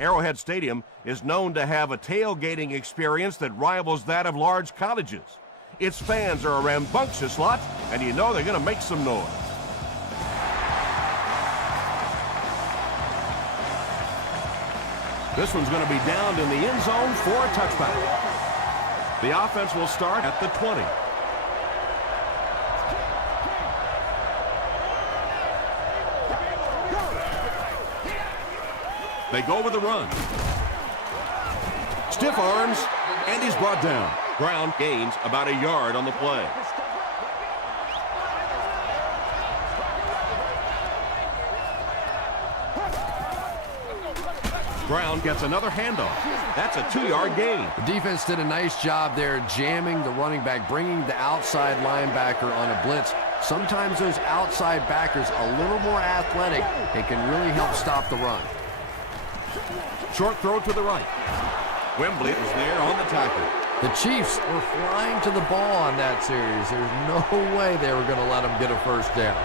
Arrowhead Stadium is known to have a tailgating experience that rivals that of large colleges. Its fans are a rambunctious lot, and you know they're going to make some noise. This one's going to be downed in the end zone for a touchback. The offense will start at the 20. They go with the run. Stiff arms, and he's brought down. Brown gains about a yard on the play. Brown gets another handoff. That's a 2-yard gain. The defense did a nice job there jamming the running back, bringing the outside linebacker on a blitz. Sometimes those outside backers a little more athletic and can really help stop the run. Short throw to the right. Wembley was there on the tackle. The Chiefs were flying to the ball on that series. There's no way they were going to let them get a first down.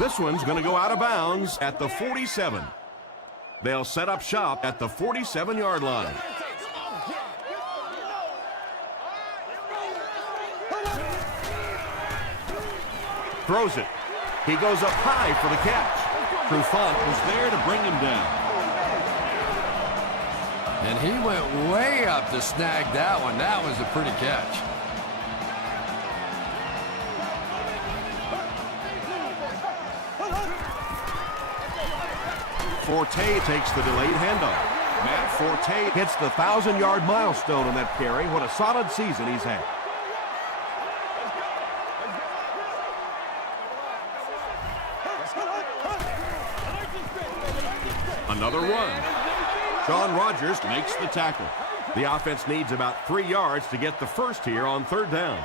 This one's going to go out of bounds at the 47. They'll set up shop at the 47-yard line. Throws it. He goes up high for the catch. Trufant was there to bring him down. And he went way up to snag that one. That was a pretty catch. Forte takes the delayed handoff. Matt Forte hits the 1,000-yard milestone on that carry. What a solid season he's had. Another run. Sean Rogers makes the tackle. The offense needs about 3 yards to get the first here on 3rd down.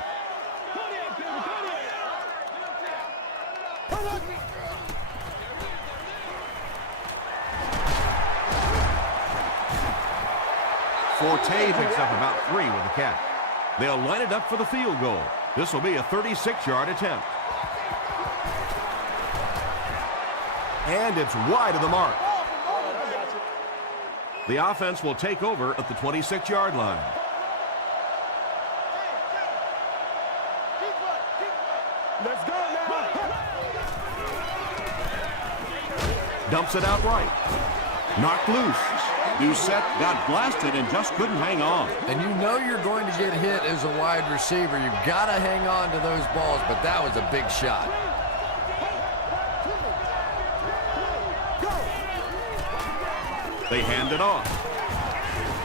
Forte picks up about 3 with the catch. They'll line it up for the field goal. This will be a 36-yard attempt. And it's wide of the mark. The offense will take over at the 26-yard line. Let's go now. Dumps it out right. Knocked loose. Doucette got blasted and just couldn't hang on. And you know you're going to get hit as a wide receiver. You've got to hang on to those balls, but that was a big shot. They hand it off.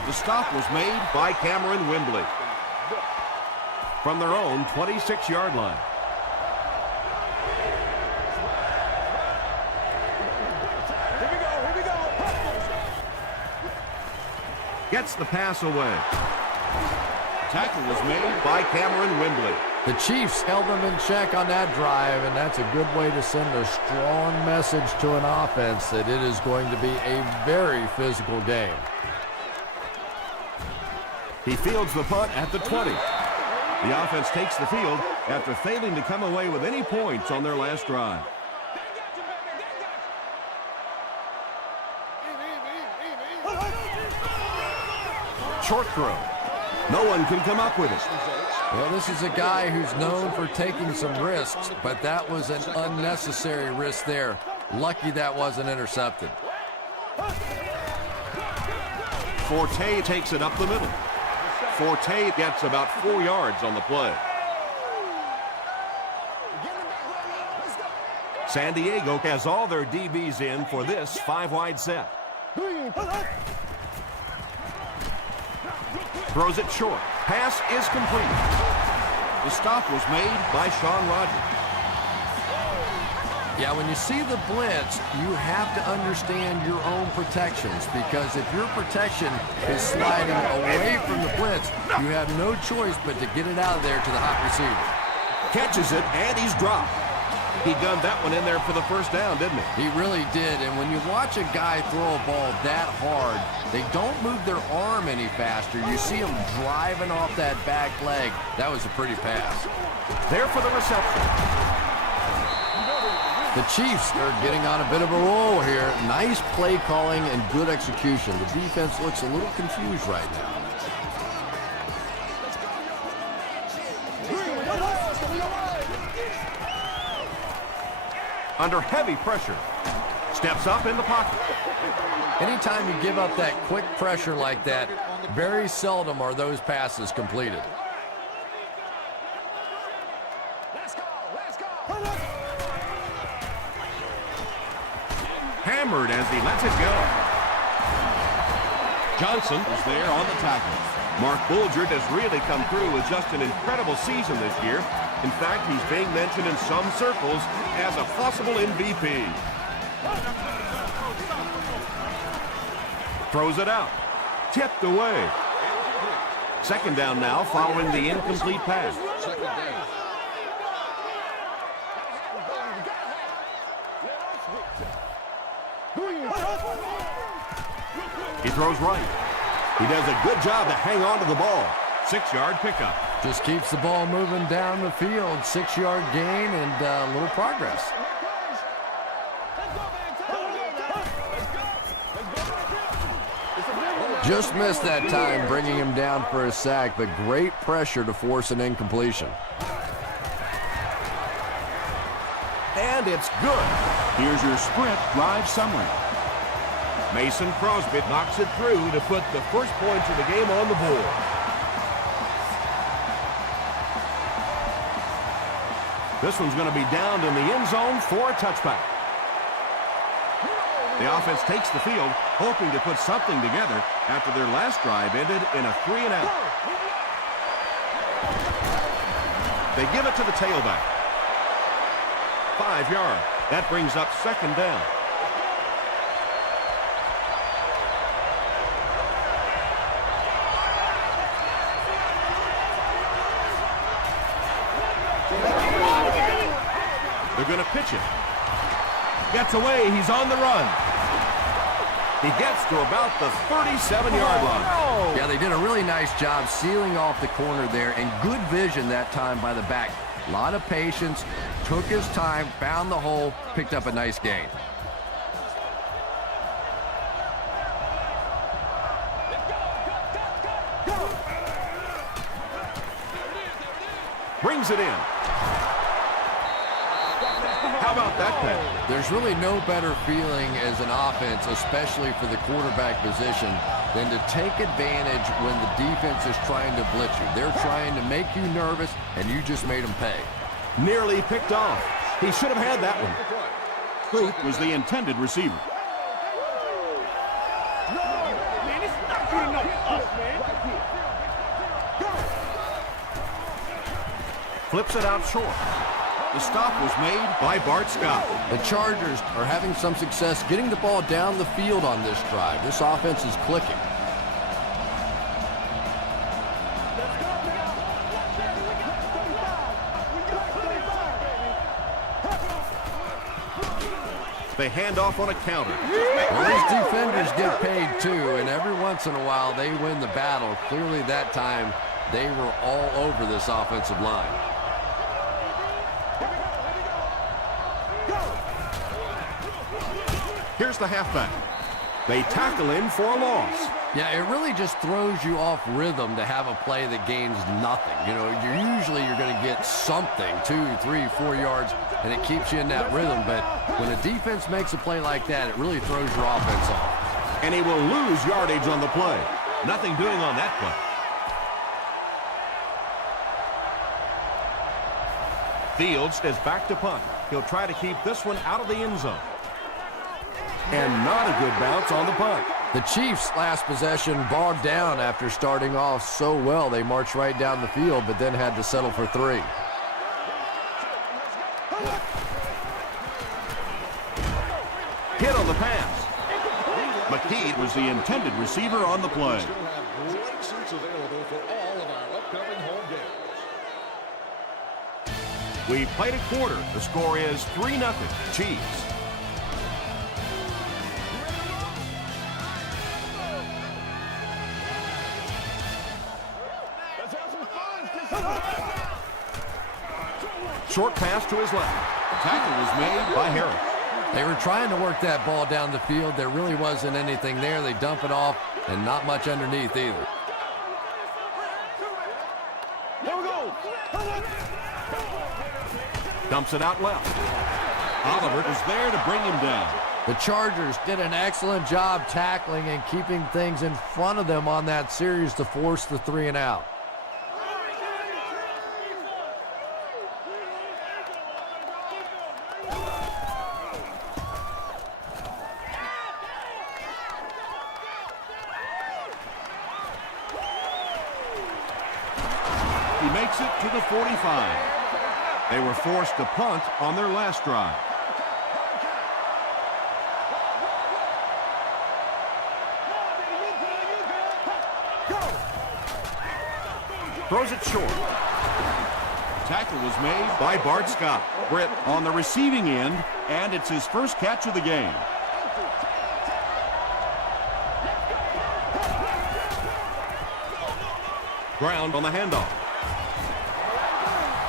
The stop was made by Cameron Wembley from their own 26-yard line. Here we go. Gets the pass away. Tackle was made by Cameron Wembley. The Chiefs held them in check on that drive, and that's a good way to send a strong message to an offense that it is going to be a very physical game. He fields the punt at the 20. The offense takes the field after failing to come away with any points on their last drive. Short throw. No one can come up with it. Well, this is a guy who's known for taking some risks, but that was an unnecessary risk there. Lucky that wasn't intercepted. Forte takes it up the middle. Forte gets about 4 yards on the play. San Diego has all their DBs in for this 5-wide set. Throws it short. Pass is complete. The stop was made by Sean Rogers. Yeah, when you see the blitz, you have to understand your own protections, because if your protection is sliding away from the blitz, you have no choice but to get it out of there to the hot receiver. Catches it, and he's dropped. He gunned that one in there for the first down, didn't he? He really did, and when you watch a guy throw a ball that hard, they don't move their arm any faster. You see them driving off that back leg. That was a pretty pass. There for the reception. The Chiefs are getting on a bit of a roll here. Nice play calling and good execution. The defense looks a little confused right now. Under heavy pressure. Steps up in the pocket. Anytime you give up that quick pressure like that, very seldom are those passes completed. Hammered as he lets it go. Johnson is there on the tackle. Mark Bulger has really come through with just an incredible season this year. In fact, he's being mentioned in some circles as a possible MVP. Throws it out. Tipped away. Second down now following the incomplete pass. He throws right. He does a good job to hang on to the ball. 6-yard pickup. Just keeps the ball moving down the field. 6-yard gain and a little progress. Just missed that time, bringing him down for a sack, but great pressure to force an incompletion. And it's good. Here's your sprint drive summary. Mason Crosby knocks it through to put the first points of the game on the board. This one's going to be downed in the end zone for a touchback. The offense takes the field, hoping to put something together after their last drive ended in a 3-and-out. They give it to the tailback. 5 yards. That brings up second down. They're going to pitch it. Gets away. He's on the run. He gets to about the 37-yard line. Yeah, they did a really nice job sealing off the corner there, and good vision that time by the back. A lot of patience, took his time, found the hole, picked up a nice gain. Brings it in. How about that pass? There's really no better feeling as an offense, especially for the quarterback position, than to take advantage when the defense is trying to blitz you. They're trying to make you nervous, and you just made them pay. Nearly picked off. He should have had that one. Booth was the intended receiver. Flips it out short. The stop was made by Bart Scott. The Chargers are having some success getting the ball down the field on this drive. This offense is clicking. They hand off on a counter. Well, these defenders get paid too, and every once in a while they win the battle. Clearly that time they were all over this offensive line. Here's the halfback. They tackle him for a loss. Yeah, it really just throws you off rhythm to have a play that gains nothing. You know, you're going to get something, 2, 3, 4 yards, and it keeps you in that rhythm. But when a defense makes a play like that, it really throws your offense off. And he will lose yardage on the play. Nothing doing on that play. Fields is back to punt. He'll try to keep this one out of the end zone. And not a good bounce on the punt. The Chiefs' last possession bogged down after starting off so well. They marched right down the field, but then had to settle for 3. Hit on the pass. McKee was the intended receiver on the play. Great seats available for all of our upcoming home games. We played a quarter. The score is 3-0 Chiefs. Short pass to his left. Tackle was made by Harris. They were trying to work that ball down the field. There really wasn't anything there. They dump it off, and not much underneath either. Here we go. Dumps it out left. Oliver is there to bring him down. The Chargers did an excellent job tackling and keeping things in front of them on that series to force the 3-and-out. He makes it to the 45. They were forced to punt on their last drive. Throws it short. Tackle was made by Bart Scott. Britt on the receiving end, and it's his first catch of the game. Ground on the handoff.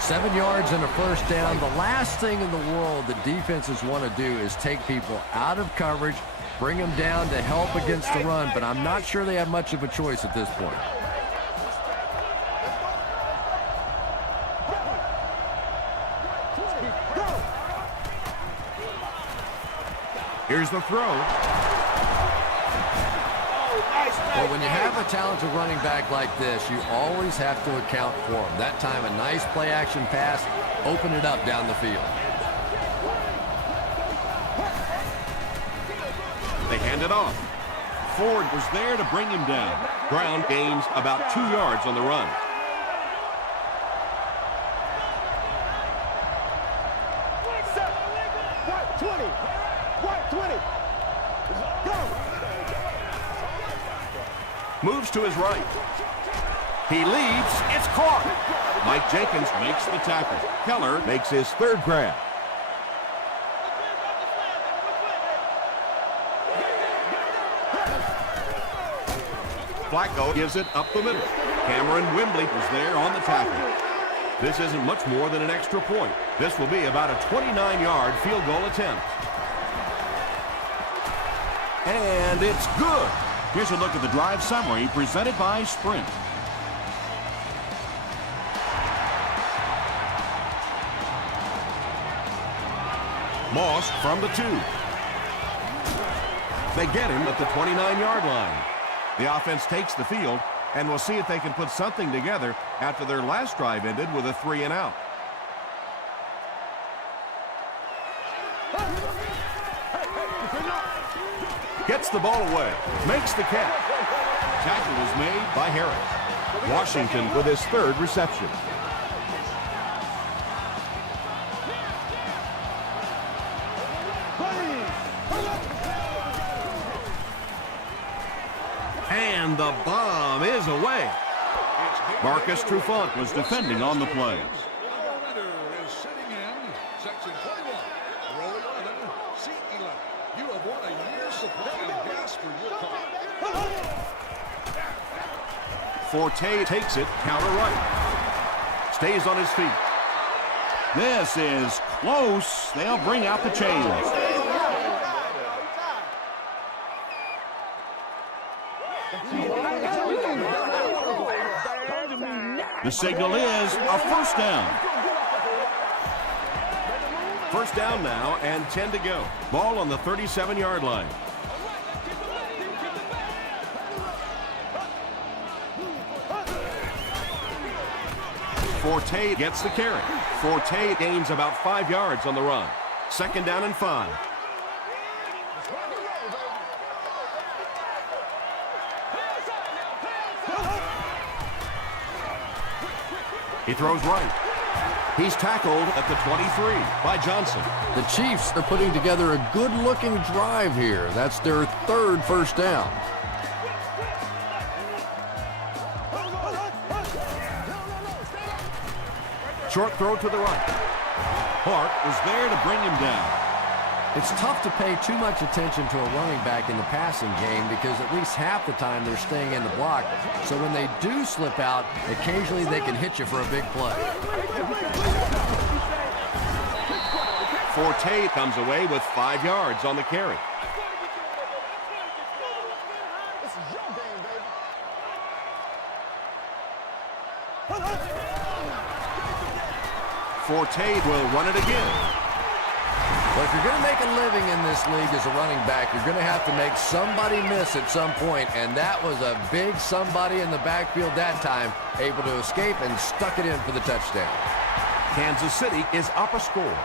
7 yards and a first down. The last thing in the world that defenses want to do is take people out of coverage, bring them down to help against the run, but I'm not sure they have much of a choice at this point. Here's the throw. Well, when you have a talented running back like this, you always have to account for him. That time, a nice play-action pass, open it up down the field. They hand it off. Ford was there to bring him down. Brown gains about 2 yards on the run. White 20. White 20. Go. Moves to his right. He leads. It's caught. Mike Jenkins makes the tackle. Keller makes his third grab. Flacco gives it up the middle. Cameron Wembley was there on the tackle. This isn't much more than an extra point. This will be about a 29-yard field goal attempt. And it's good. Here's a look at the drive summary presented by Sprint. Moss from the 2. They get him at the 29-yard line. The offense takes the field, and we'll see if they can put something together after their last drive ended with a 3-and-out. Gets the ball away. Makes the catch. Tackle was made by Harris. Washington with his third reception. And the bomb is away. Marcus Trufant was defending on the play. Is sitting in section 21, row 11, seat 11. You have won a year's supply of gas for your car. Forte takes it, counter right. Stays on his feet. This is close. They'll bring out the chains. The signal is a first down. First down now and 10 to go. Ball on the 37-yard line. Forte gets the carry. Forte gains about 5 yards on the run. Second down and 5. He throws right. He's tackled at the 23 by Johnson. The Chiefs are putting together a good-looking drive here. That's their third first down. Short throw to the right. Park was there to bring him down. It's tough to pay too much attention to a running back in the passing game because at least half the time they're staying in the block. So when they do slip out, occasionally they can hit you for a big play. Forte comes away with 5 yards on the carry. This is your game, baby. Forte will run it again. Well, if you're going to make a living in this league as a running back, you're going to have to make somebody miss at some point, and that was a big somebody in the backfield that time, able to escape and stuck it in for the touchdown. Kansas City is up a score.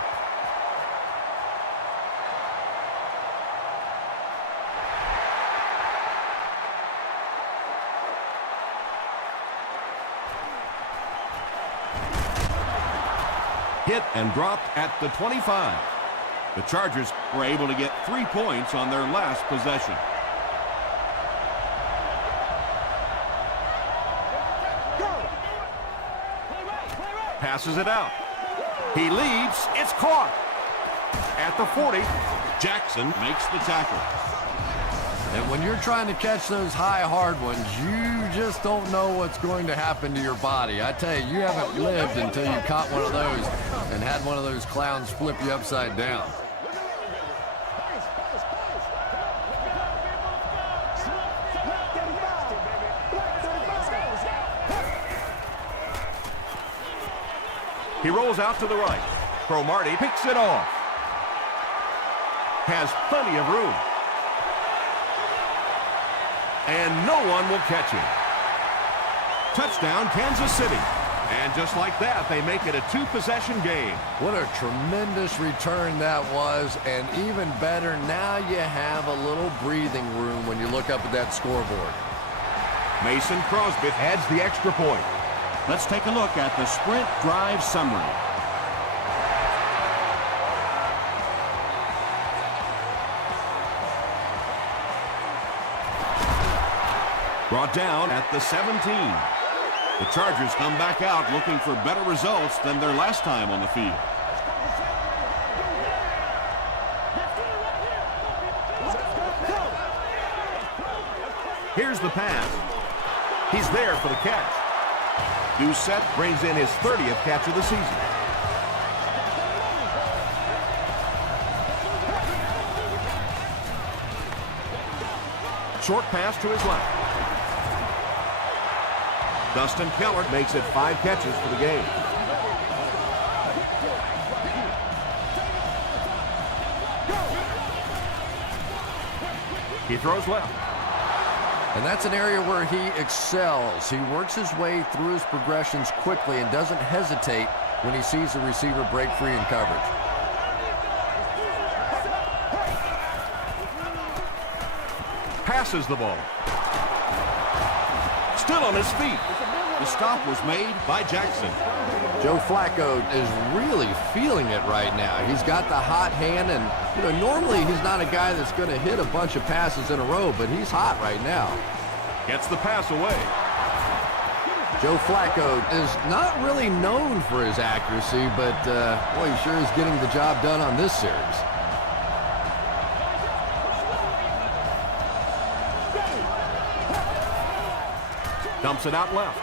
Hit and dropped at the 25. The Chargers were able to get 3 points on their last possession. Passes it out. He leads. It's caught. At the 40, Jackson makes the tackle. And when you're trying to catch those high, hard ones, you just don't know what's going to happen to your body. I tell you, you haven't lived until you caught one of those and had one of those clowns flip you upside down. He rolls out to the right. Cromartie picks it off. Has plenty of room. And no one will catch him. Touchdown, Kansas City. And just like that, they make it a 2-possession game. What a tremendous return that was, and even better, now you have a little breathing room when you look up at that scoreboard. Mason Crosby adds the extra point. Let's take a look at the sprint drive summary. Brought down at the 17. The Chargers come back out looking for better results than their last time on the field. Here's the pass. He's there for the catch. Doucette brings in his 30th catch of the season. Short pass to his left. Dustin Keller makes it 5 catches for the game. He throws left. And that's an area where he excels. He works his way through his progressions quickly and doesn't hesitate when he sees the receiver break free in coverage. Passes the ball. Still on his feet. The stop was made by Jackson. Joe Flacco is really feeling it right now. He's got the hot hand, and normally he's not a guy that's going to hit a bunch of passes in a row, but he's hot right now. Gets the pass away. Joe Flacco is not really known for his accuracy, but boy, he sure is getting the job done on this series. Dumps it out left.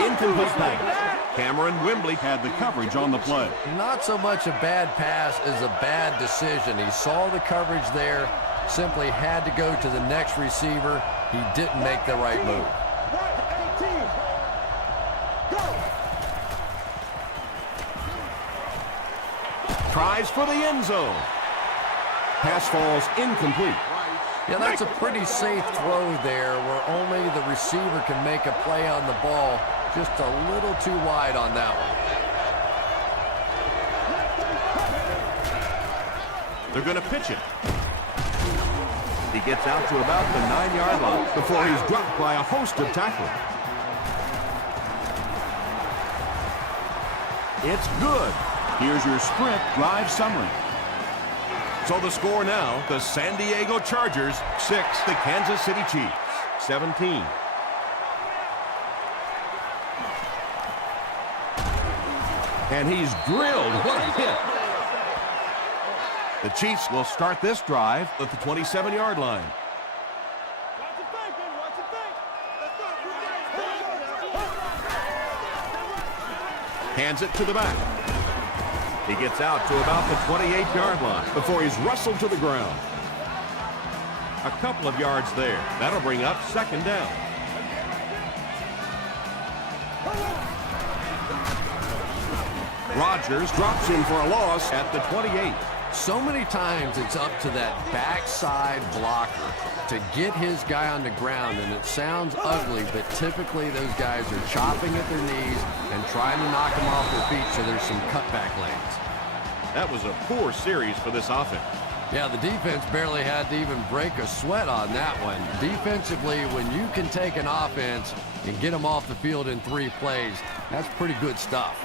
Incomplete pass. Cameron Wembley had the coverage on the play. Not so much a bad pass as a bad decision. He saw the coverage there, simply had to go to the next receiver. He didn't make the right move. Tries for the end zone. Pass falls incomplete. Yeah, that's a pretty safe throw there where only the receiver can make a play on the ball. Just a little too wide on that one. They're going to pitch it. He gets out to about the 9-yard line before he's dropped by a host of tacklers. It's good. Here's your sprint drive summary. So the score now, the San Diego Chargers 6, the Kansas City Chiefs 17. And he's drilled. What a hit. The Chiefs will start this drive at the 27-yard line. Hands it to the back. He gets out to about the 28-yard line before he's wrestled to the ground. A couple of yards there. That'll bring up second down. Rodgers drops him for a loss at the 28. So many times it's up to that backside blocker to get his guy on the ground, and it sounds ugly, but typically those guys are chopping at their knees and trying to knock them off their feet, so there's some cutback lanes. That was a poor series for this offense. Yeah, the defense barely had to even break a sweat on that one. Defensively, when you can take an offense and get them off the field in 3 plays, that's pretty good stuff.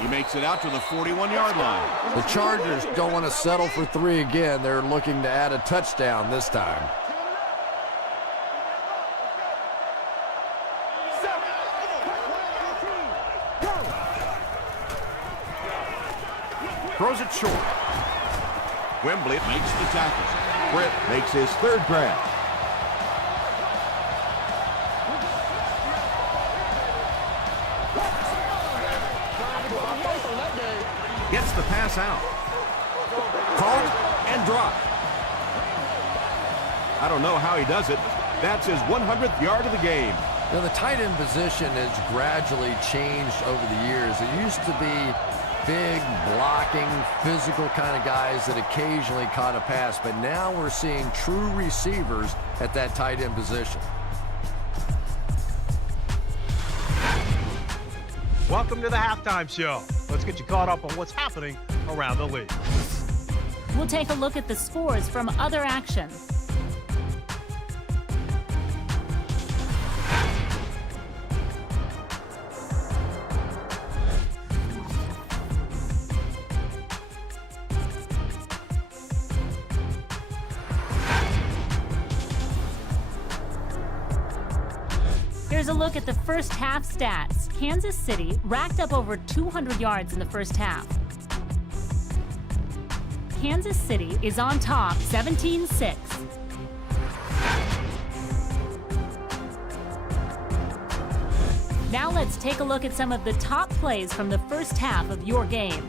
He makes it out to the 41-yard line. The Chargers don't want to settle for 3 again. They're looking to add a touchdown this time. Throws it short. Wembley makes the tackle. Britt makes his 3rd grab. Gets the pass out. Caught and dropped. I don't know how he does it. That's his 100th yard of the game. Now, the tight end position has gradually changed over the years. It used to be big, blocking, physical kind of guys that occasionally caught a pass, but now we're seeing true receivers at that tight end position. Welcome to the halftime show. Let's get you caught up on what's happening around the league. We'll take a look at the scores from other action. Here's a look at the first half stats. Kansas City racked up over 200 yards in the first half. Kansas City is on top, 17-6. Now let's take a look at some of the top plays from the first half of your game.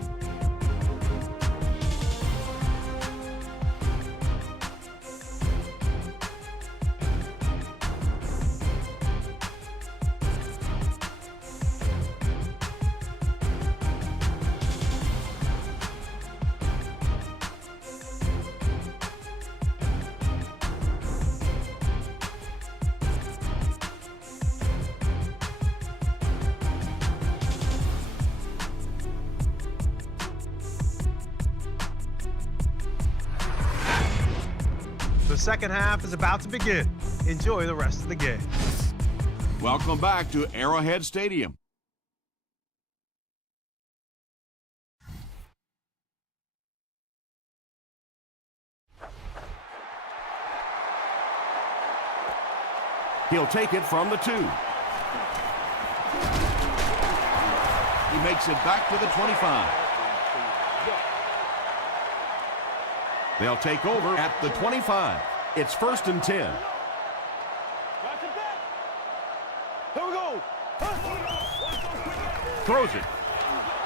The second half is about to begin. Enjoy the rest of the game. Welcome back to Arrowhead Stadium. He'll take it from the 2. He makes it back to the 25. They'll take over at the 25. It's 1st and 10. Here we go. Throws it.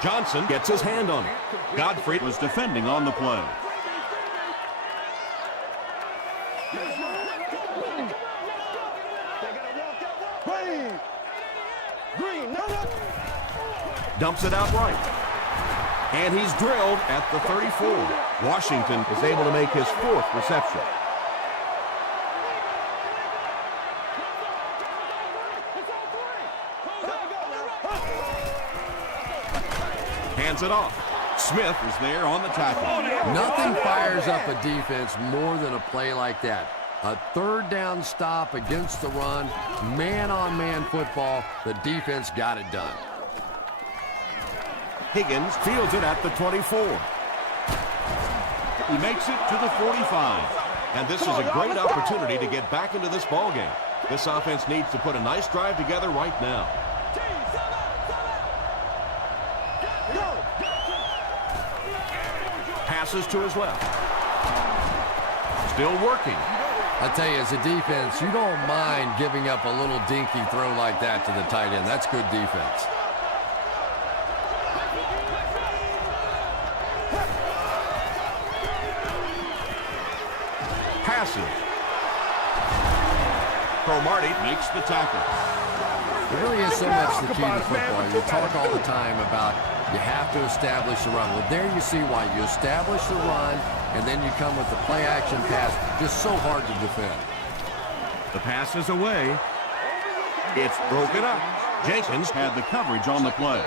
Johnson gets his hand on it. Godfrey was defending on the play. Green, no. Dumps it out right. And he's drilled at the 34. Washington is able to make his 4th reception. Hands it off. Smith is there on the tackle. Nothing fires up a defense more than a play like that. A 3rd down stop against the run, man-on-man football. The defense got it done. Higgins fields it at the 24. He makes it to the 45. And this is a great opportunity to get back into this ballgame. This offense needs to put a nice drive together right now. Passes to his left. Still working. I tell you, as a defense, you don't mind giving up a little dinky throw like that to the tight end. That's good defense. Passes. Cromartie makes the tackle. It really is so much the key to football. You talk all the time about you have to establish the run. Well, there you see why. You establish the run, and then you come with the play-action pass. Just so hard to defend. The pass is away. It's broken up. Jenkins had the coverage on the play.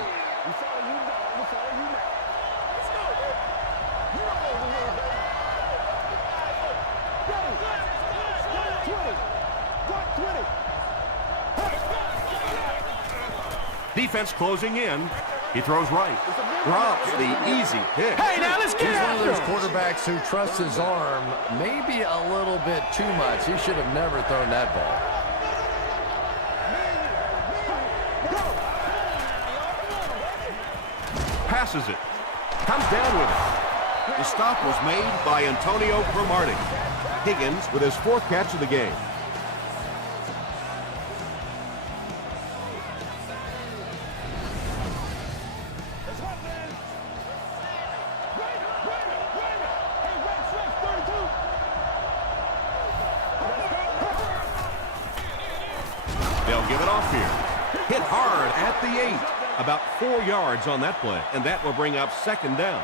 Defense closing in. He throws right. Drops the easy pick. Hey, now let's get He's one of after those him. quarterbacks who trusts his arm maybe a little bit too much. He should have never thrown that ball. Passes it. Comes down with it. The stop was made by Antonio Cromartie. Higgins with his 4th catch of the game. They'll give it off here. Hit hard at the 8. About 4 yards on that play, and that will bring up 2nd down.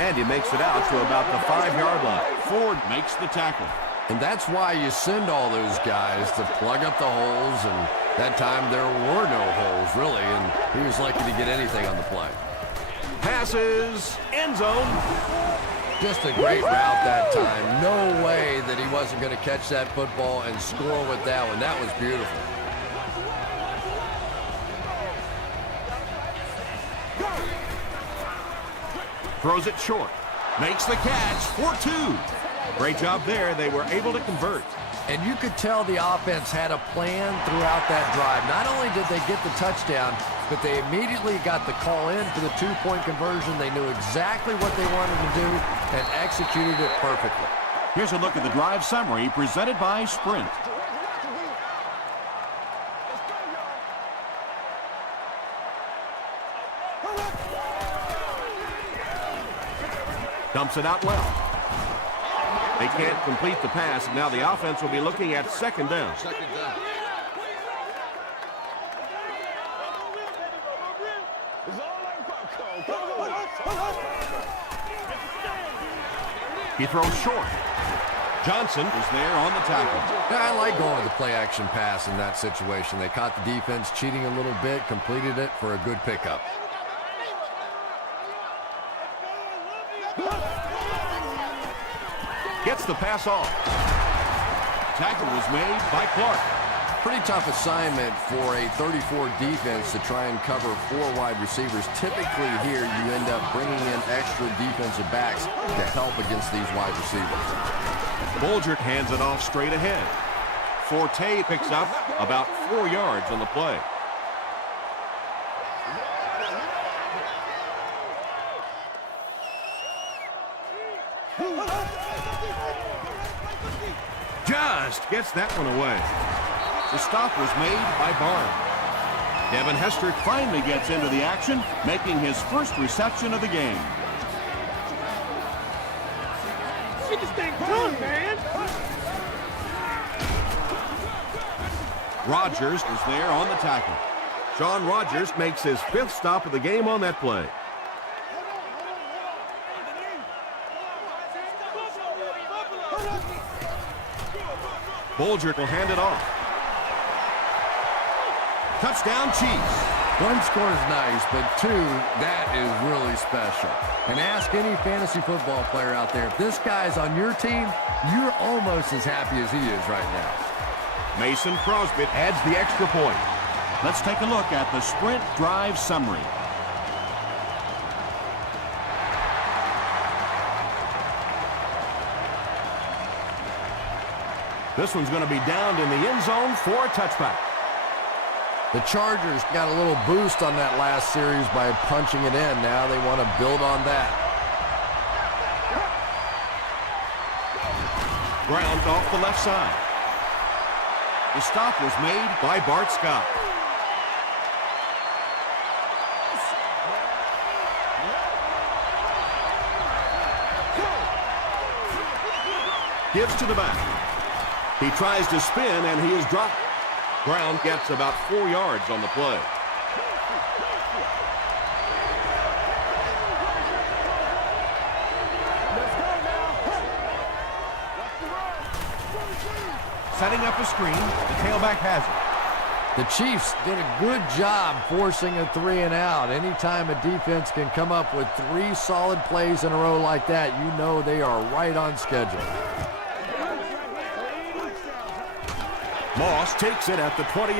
And he makes it out to about the 5-yard line. Ford makes the tackle. And that's why you send all those guys to plug up the holes, and that time there were no holes, really, and he was lucky to get anything on the play. Passes, end zone. Just a great route that time. No way that he wasn't going to catch that football and score with that one. That was beautiful. Throws it short. Makes the catch for 2. Great job there. They were able to convert. And you could tell the offense had a plan throughout that drive. Not only did they get the touchdown, but they immediately got the call in for the 2-point conversion. They knew exactly what they wanted to do and executed it perfectly. Here's a look at the drive summary presented by Sprint. Dumps it out well. They can't complete the pass. Now the offense will be looking at 2nd down. 2nd down. He throws short. Johnson is there on the tackle. I like going with the play-action pass in that situation. They caught the defense cheating a little bit, completed it for a good pickup. Gets the pass off. Tackle was made by Clark. Pretty tough assignment for a 34 defense to try and cover 4 wide receivers. Typically here you end up bringing in extra defensive backs to help against these wide receivers. Bulgert hands it off straight ahead. Forte picks up about 4 yards on the play. Just gets that one away. The stop was made by Barnes. Devin Hester finally gets into the action, making his first reception of the game. Get this thing done, man. Rodgers is there on the tackle. Sean Rodgers makes his 5th stop of the game on that play. Bulgert will hand it off. Touchdown Chiefs. 1 score is nice, but 2, that is really special. And ask any fantasy football player out there, if this guy's on your team, you're almost as happy as he is right now. Mason Crosby adds the extra point. Let's take a look at the Sprint drive summary. This one's going to be downed in the end zone for a touchback. The Chargers got a little boost on that last series by punching it in. Now they want to build on that. Ground off the left side. The stop was made by Bart Scott. Gives to the back. He tries to spin, and he is dropped. Brown gets about 4 yards on the play. Setting up a screen. The tailback has it. The Chiefs did a good job forcing a 3-and-out. Anytime a defense can come up with 3 solid plays in a row like that, you know they are right on schedule. Moss takes it at the 28.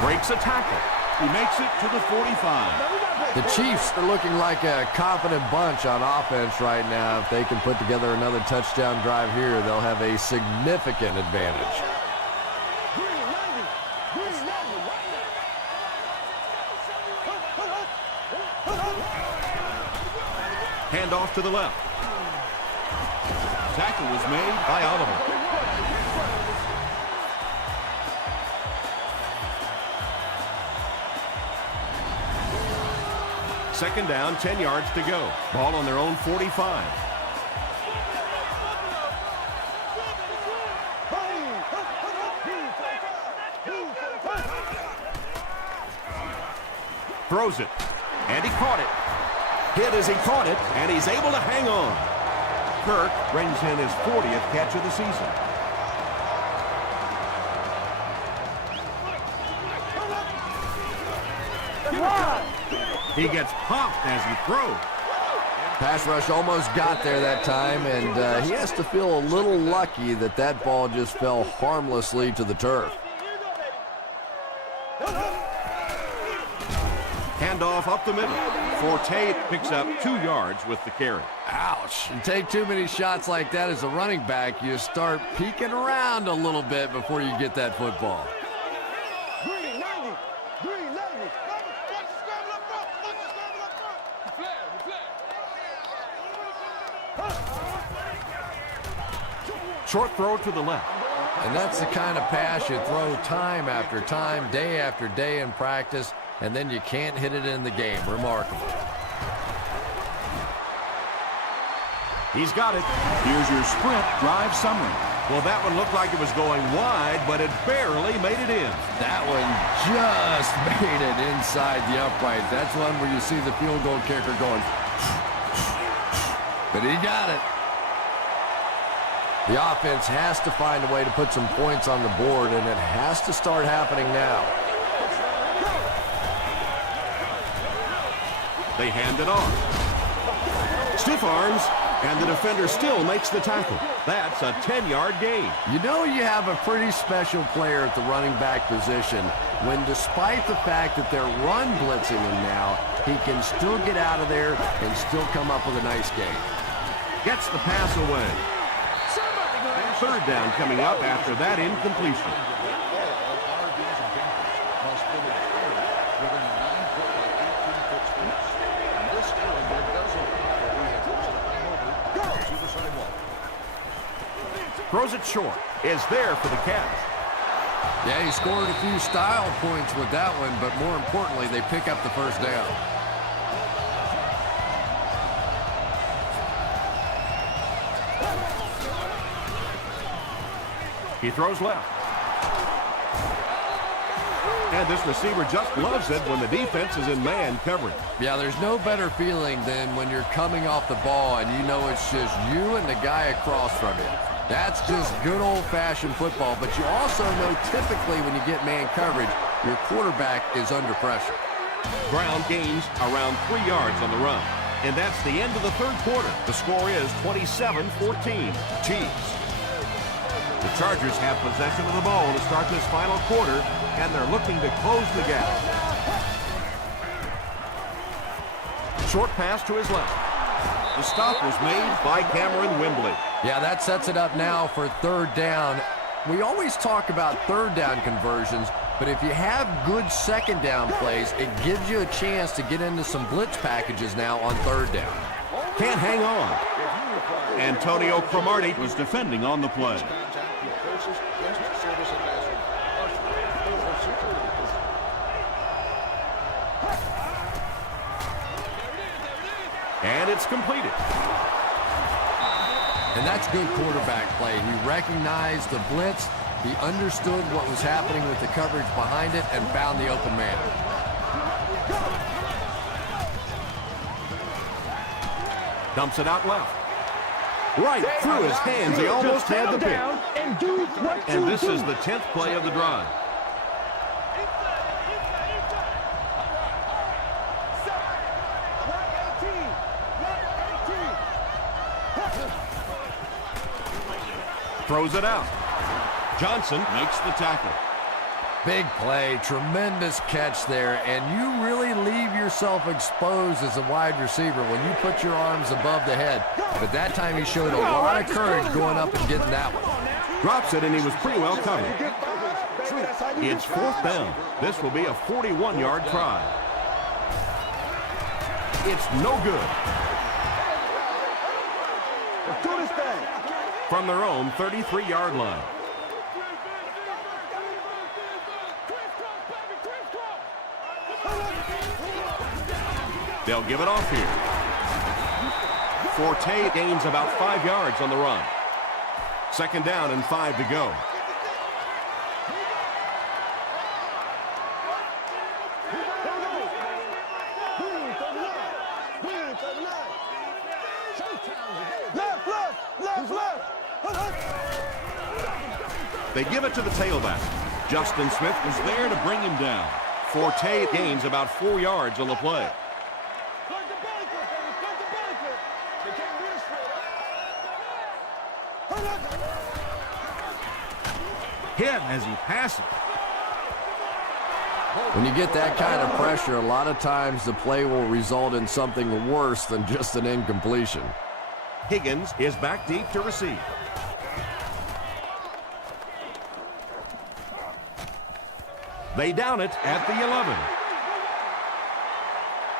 Breaks a tackle. He makes it to the 45. The Chiefs are looking like a confident bunch on offense right now. If they can put together another touchdown drive here, they'll have a significant advantage. Handoff to the left. Tackle was made by Oliver. Second down, 10 yards to go. Ball on their own 45. Throws it, and he caught it. Hit as he caught it, and he's able to hang on. Kirk brings in his 40th catch of the season. He gets popped as he throws. Pass rush almost got there that time, and he has to feel a little lucky that that ball just fell harmlessly to the turf. Handoff up the middle. Forte picks up 2 yards with the carry. Ouch. You take too many shots like that as a running back, you start peeking around a little bit before you get that football. Short throw to the left. And that's the kind of pass you throw time after time, day after day in practice, and then you can't hit it in the game. Remarkable. He's got it. Here's your sprint drive summary. Well, that one looked like it was going wide, but it barely made it in. That one just made it inside the upright. That's one where you see the field goal kicker going. But he got it. The offense has to find a way to put some points on the board, and it has to start happening now. They hand it off. Stiff arms, and the defender still makes the tackle. That's a 10-yard gain. You know you have a pretty special player at the running back position when, despite the fact that they're run blitzing him now, he can still get out of there and still come up with a nice gain. Gets the pass away. Third down coming up after that incompletion. Throws it short. Is there for the catch. Yeah, he scored a few style points with that one, but more importantly, they pick up the first down. He throws left. And this receiver just loves it when the defense is in man coverage. Yeah, there's no better feeling than when you're coming off the ball and you know it's just you and the guy across from you. That's just good old-fashioned football, but you also know typically when you get man coverage, your quarterback is under pressure. Brown gains around 3 yards on the run. And that's the end of the third quarter. The score is 27-14. Chiefs. The Chargers have possession of the ball to start this final quarter, and they're looking to close the gap. Short pass to his left. The stop was made by Cameron Wembley. Yeah, that sets it up now for third down. We always talk about third down conversions, but if you have good second down plays, it gives you a chance to get into some blitz packages now on third down. Can't hang on. Antonio Cromartie was defending on the play. And it's completed. And that's good quarterback play. He recognized the blitz, he understood what was happening with the coverage behind it, and found the open man. Dumps it out left. Right through his hands. He almost had the pick. And this is the 10th play of the drive. Throws it out. Johnson makes the tackle. Big play, tremendous catch there, and you really leave yourself exposed as a wide receiver when you put your arms above the head. But that time he showed a lot of courage going up and getting that one. Drops it, and he was pretty well covered. It's fourth down. This will be a 41-yard try. It's no good. From their own 33-yard line. They'll give it off here. Forte gains about 5 yards on the run. Second down and 5 to go. They give it to the tailback. Justin Smith was there to bring him down. Forte gains about 4 yards on the play. Hit as he passes. When you get that kind of pressure, a lot of times the play will result in something worse than just an incompletion. Higgins is back deep to receive. They down it at the 11.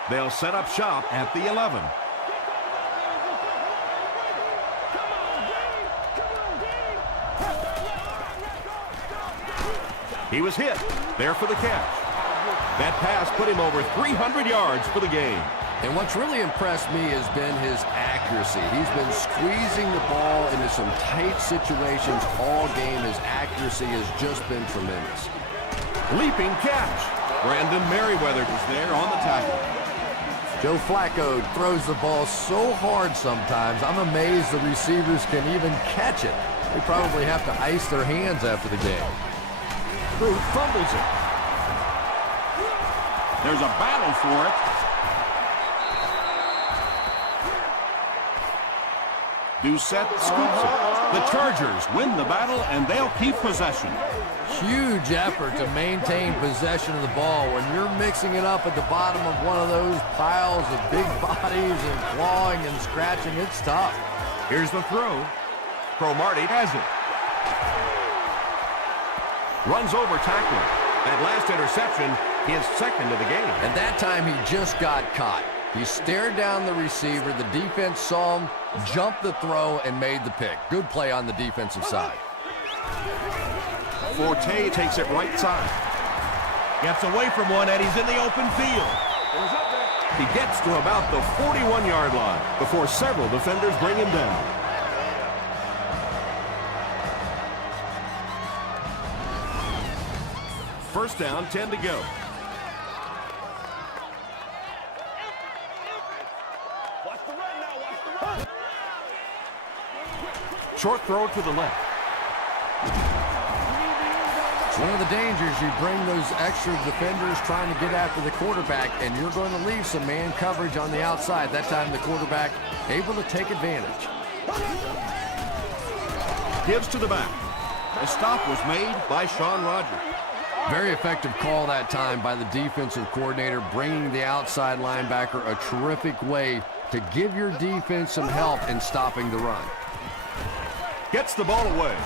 They'll set up shop at the 11. He was hit. There for the catch. That pass put him over 300 yards for the game. And what's really impressed me has been his accuracy. He's been squeezing the ball into some tight situations all game. His accuracy has just been tremendous. Leaping catch. Brandon Merriweather was there on the tackle. Joe Flacco throws the ball so hard sometimes. I'm amazed the receivers can even catch it. They probably have to ice their hands after the game. Drew fumbles it. There's a battle for it. Doucette scoops it. The Chargers win the battle, and they'll keep possession. Huge effort to maintain possession of the ball. When you're mixing it up at the bottom of one of those piles of big bodies and clawing and scratching, it's tough. Here's the throw. Cromartie has it. Runs over tackler. That last interception, his second of the game. And that time he just got caught. He stared down the receiver. The defense saw him, jumped the throw, and made the pick. Good play on the defensive side. Forte takes it right side. Gets away from one, and he's in the open field. He gets to about the 41-yard line before several defenders bring him down. First down, 10 to go. Short throw to the left. It's one of the dangers. You bring those extra defenders trying to get after the quarterback, and you're going to leave some man coverage on the outside. That time the quarterback able to take advantage. Gives to the back. A stop was made by Sean Rogers. Very effective call that time by the defensive coordinator, bringing the outside linebacker a terrific way to give your defense some help in stopping the run. Gets the ball away.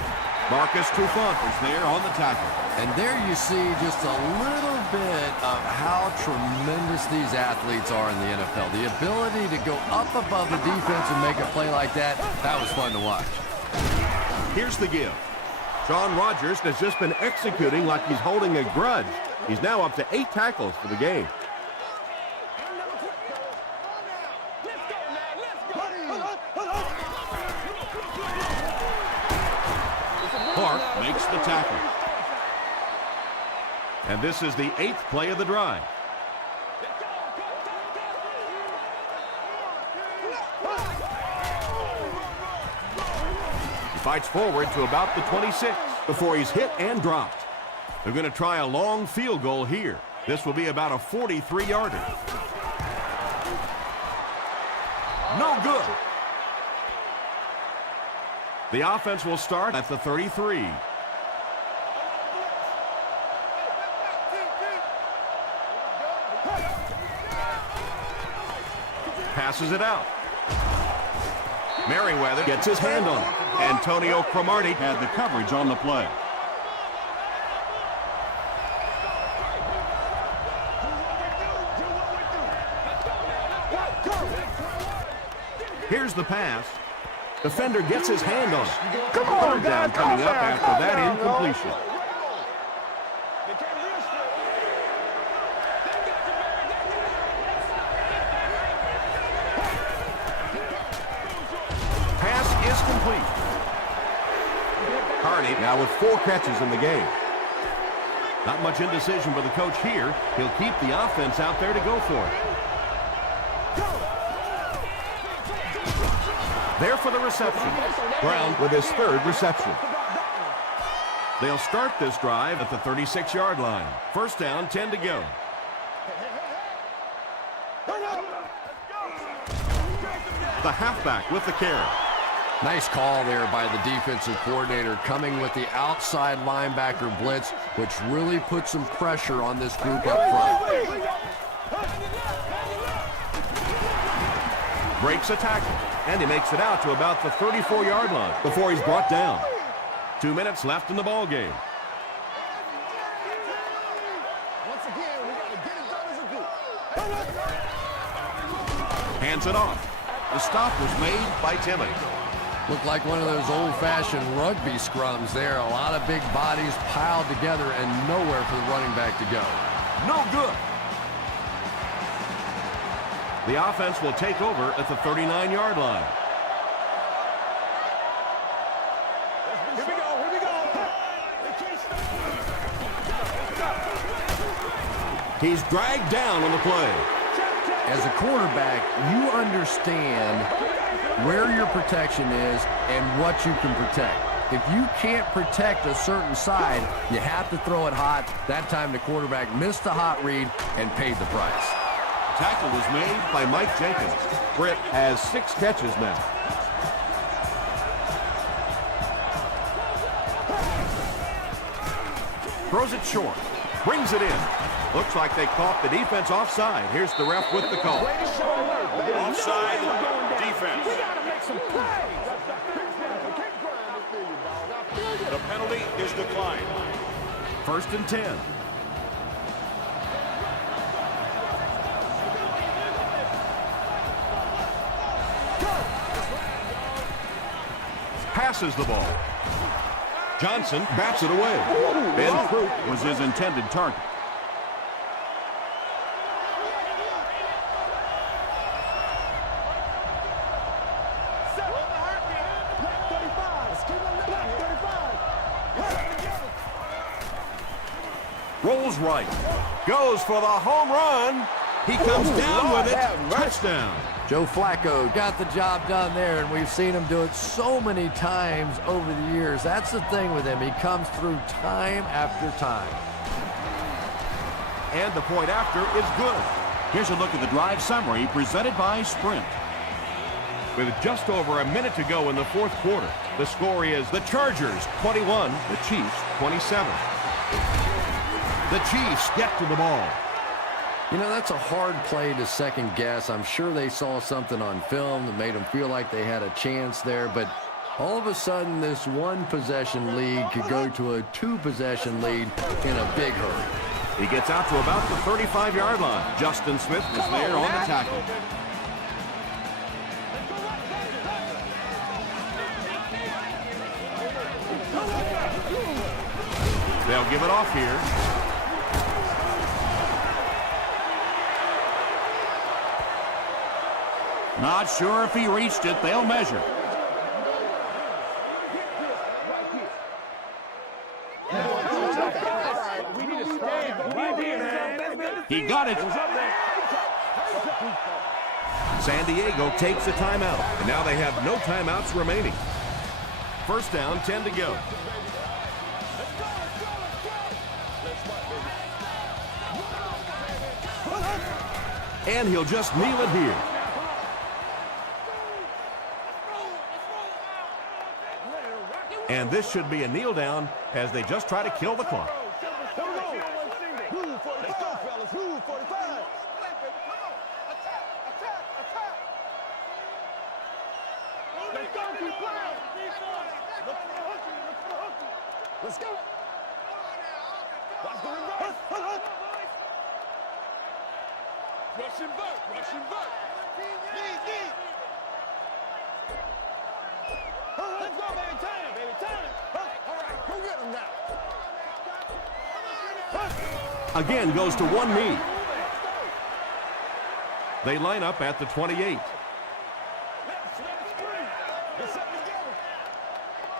Marcus Trufant is there on the tackle. And there you see just a little bit of how tremendous these athletes are in the NFL. The ability to go up above the defense and make a play like that, that was fun to watch. Here's the give. Shaun Rogers has just been executing like he's holding a grudge. He's now up to 8 tackles for the game. Clark makes the tackle. And this is the 8th play of the drive. He fights forward to about the 26 before he's hit and dropped. They're going to try a long field goal here. This will be about a 43-yarder. No good. The offense will start at the 33. Passes it out. Merriweather gets his hand on it. Antonio Cromartie had the coverage on the play. Here's the pass. Defender gets his hand on it. Come on, Third down guys, coming up calm down, after calm that down, incompletion. Pass is complete. Hardy now with 4 catches in the game. Not much indecision for the coach here. He'll keep the offense out there to go for it. There for the reception. Brown with his 3rd reception. They'll start this drive at the 36-yard line. First down, 10 to go. The halfback with the carry. Nice call there by the defensive coordinator, coming with the outside linebacker blitz, which really put some pressure on this group up front. Breaks a tackle, and he makes it out to about the 34-yard line before he's brought down. 2 minutes left in the ball game. Hands it off. The stop was made by Timmons. Looked like one of those old-fashioned rugby scrums there. A lot of big bodies piled together and nowhere for the running back to go. No good. The offense will take over at the 39-yard line. Here we go, here we go. He's dragged down on the play. As a quarterback, you understand where your protection is and what you can protect. If you can't protect a certain side, you have to throw it hot. That time the quarterback missed the hot read and paid the price. Tackle was made by Mike Jenkins. Britt has 6 catches now. Throws it short. Brings it in. Looks like they caught the defense offside. Here's the ref with the call. Offside defense. The penalty is declined. 1st and 10. Passes the ball. Johnson bats it away. Ben Pruitt was his intended target. Rolls right. Goes for the home run. He comes down with it. Touchdown. Joe Flacco got the job done there, and we've seen him do it so many times over the years. That's the thing with him. He comes through time after time. And the point after is good. Here's a look at the drive summary presented by Sprint. With just over a minute to go in the 4th quarter, the score is the Chargers 21, the Chiefs 27. The Chiefs get to the ball. You know, that's a hard play to second guess. I'm sure they saw something on film that made them feel like they had a chance there, but All of a sudden, this one-possession lead could go to a two-possession lead in a big hurry. He gets out to about the 35-yard line. Justin Smith is there on the tackle. They'll give it off here. Not sure if he reached it. They'll measure. He got it. San Diego takes a timeout, and now they have no timeouts remaining. First down, 10 to go. And he'll just kneel it here. And this should be a kneel down as they just try to kill the clock. Let's go. Rushing back. Let's go, baby. Turn it. All right, go get him now. Again goes to one knee. They line up at the 28. Get something together.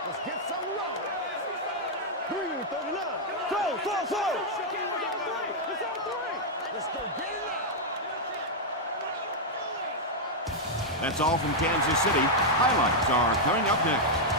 Let's get something wrong. 39. Throw. Let's go get it now. That's all from Kansas City. Highlights are coming up next.